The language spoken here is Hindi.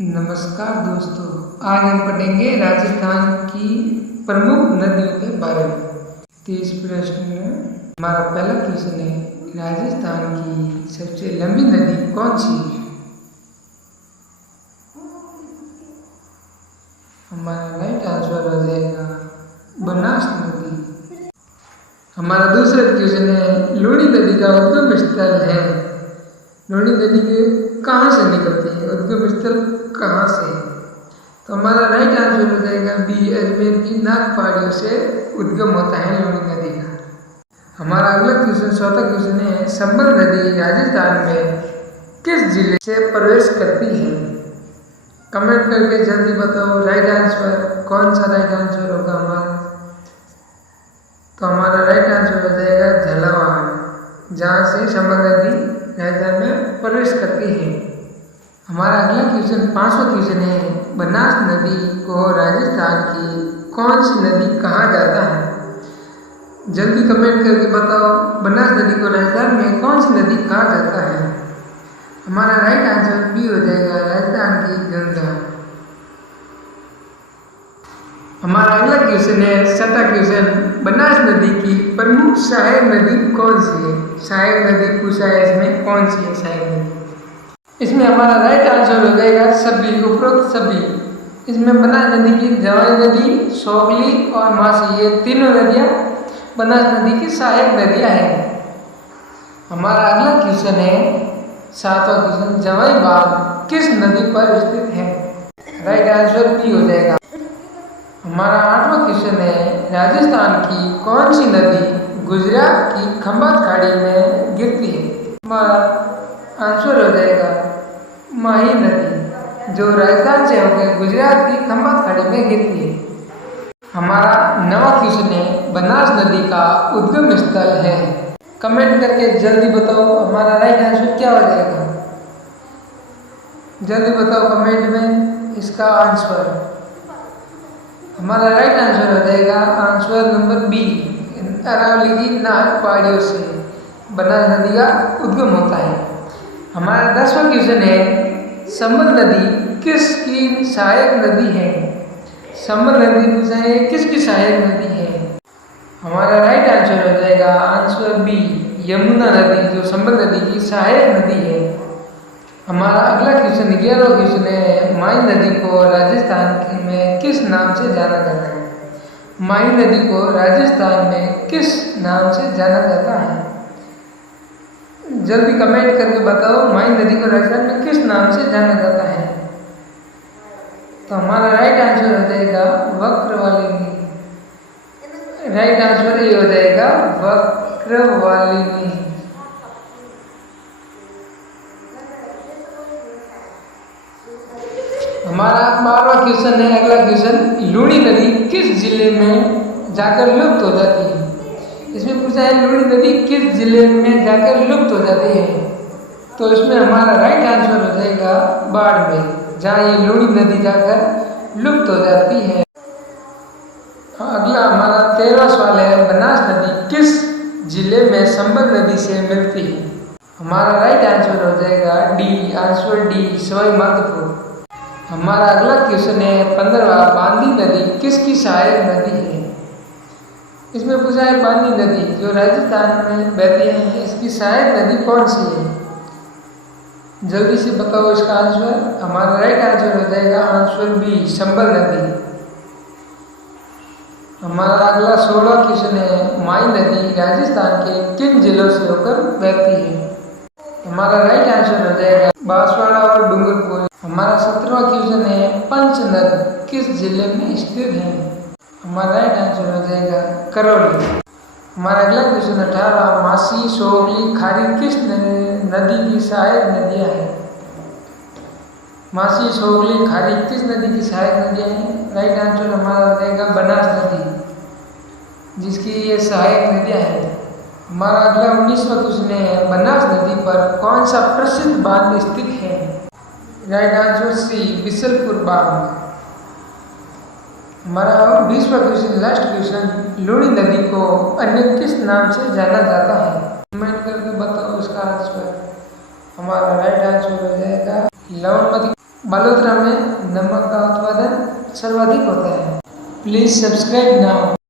नमस्कार दोस्तों, आज हम पढ़ेंगे राजस्थान की प्रमुख नदियों के बारे में। तो इस प्रश्न में हमारा पहला क्वेश्चन है, राजस्थान की सबसे लंबी नदी कौन सी है? हमारा राइट आंसर हो जाएगा बनास नदी। हमारा दूसरा क्वेश्चन है, लूणी नदी का उद्गम स्थल है। लूणी नदी के कहाँ से निकलती है, उद्गम स्थल कहाँ से है? तो हमारा राइट आंसर हो जाएगा बी, अजमेर की नाग पहाड़ियों से उद्गम होता है लूणी नदी का। हमारा अगला क्वेश्चन, चौथा क्वेश्चन है, संबल नदी राजस्थान में किस जिले से प्रवेश करती है? कमेंट करके जल्दी बताओ राइट आंसर, कौन सा राइट आंसर होगा हमारा। तो हमारा राइट आंसर हो जाएगा झालावाड़, जहाँ से संबल नदी राजस्थान में प्रवेश करती है। हमारा अगला क्वेश्चन, पांचवा क्वेश्चन है, बनास नदी को राजस्थान की कौन सी नदी कहा जाता है? जल्दी कमेंट करके बताओ बनास नदी को राजस्थान में कौन सी नदी कहा जाता है। हमारा राइट आंसर बी हो जाएगा राजस्थान की गंगा। हमारा अगला क्वेश्चन है, छठा क्वेश्चन, बनास नदी की प्रमुख सहायक नदी कौन सी है? सहायक नदी पूछा है, इसमें कौन सी है सहायक नदी? इसमें हमारा राइट आंसर हो जाएगा सभी, उपरोक्त सभी। इसमें बनास नदी की जवाई नदी, सोगली और मासी, ये तीनों नदियाँ बनास नदी की सहायक नदियाँ हैं। हमारा अगला क्वेश्चन है, सातवां क्वेश्चन, जवाई बाग किस नदी पर स्थित है? राइट आंसर बी हो जाएगा। हमारा आठवां क्वेश्चन है, राजस्थान की कौन सी नदी गुजरात की खंभात खाड़ी में गिरती है? हमारा आंसर हो जाएगा माही नदी, जो राजस्थान से होकर गुजरात की खंभात खाड़ी में गिरती है। हमारा नवा क्वेश्चन है, बनास नदी का उद्गम स्थल है। कमेंट करके जल्दी बताओ हमारा राइट आंसर क्या हो जाएगा। जल्दी बताओ कमेंट में इसका आंसर। हमारा राइट आंसर हो जाएगा आंसर नंबर बी, अरावली की नाग पहाड़ियों से बनास नदी का उद्गम होता है। हमारा 10वां क्वेश्चन है, संबल नदी किसकी सहायक नदी है? संबल नदी पूछा है किसकी सहायक नदी है? हमारा राइट आंसर हो जाएगा आंसर बी, यमुना नदी, जो संबल नदी की सहायक नदी है। हमारा अगला क्वेश्चन 11वां क्वेश्चन है, माही नदी को राजस्थान में किस नाम से जाना जाता है? माही नदी को राजस्थान में किस नाम से जाना जाता है? जल्दी कमेंट करके बताओ माही नदी को राजस्थान में किस नाम से जाना जाता है। तो हमारा राइट आंसर हो जाएगा वक्रवालिनी। राइट आंसर ये हो जाएगा वक्रवालिनी। हमारा 12वां क्वेश्चन है, अगला क्वेश्चन, लूणी नदी किस जिले में जाकर लुप्त हो जाती है? इसमें पूछा है लूणी नदी किस जिले में जाकर लुप्त हो जाती है? तो इसमें हमारा राइट आंसर हो जाएगा बाड़मेर, जहाँ ये लूणी नदी जाकर लुप्त हो जाती है। अगला हमारा 13वां सवाल है, बनास नदी किस जिले में संबल नदी से मिलती है? हमारा राइट आंसर हो जाएगा D, answer D, Sawai Madhopur. हमारा अगला क्वेश्चन है 15वां, बांदी नदी किसकी सहायक नदी है? इसमें पूछा है बांदी नदी जो राजस्थान में बहती है, इसकी सहायक नदी कौन सी है? जल्दी से बताओ इसका आंसर। हमारा राइट आंसर हो जाएगा आंसर बी, संबल नदी। हमारा अगला 16वां क्वेश्चन है, माही नदी राजस्थान के किन जिलों से होकर बहती है? हमारा राइट आंसर हो जाएगा बांसवाड़ा और डूंगरपुर। हमारा 17वां क्वेश्चन है, पंचनद किस जिले में स्थित है? हमारा राइट आंसर हो जाएगा करौली। हमारा अगला क्वेश्चन 18, मासी, सोगली, खारी किस नदी की सहायक नदियाँ हैं? मासी, सोगली, खारी किस नदी की सहायक नदियाँ हैं? राइट आंसर हमारा हो जाएगा बनास नदी, जिसकी ये सहायक नदियाँ हैं। हमारा अगला 19वां क्वेश्चन है, बनास नदी पर कौन सा प्रसिद्ध बांध स्थित है? राइट आंसर सी, बिसलपुर बांध। हमारा 20वां क्वेश्चन, लास्ट क्वेश्चन, लूणी नदी को अन्य किस नाम से जाना जाता है? कमेंट करके बताओ इसका आंसर। हमारा राइट आंसर हो जाएगा लवणमती। बालोतरा में नमक का उत्पादन सर्वाधिक होता है। Please subscribe now.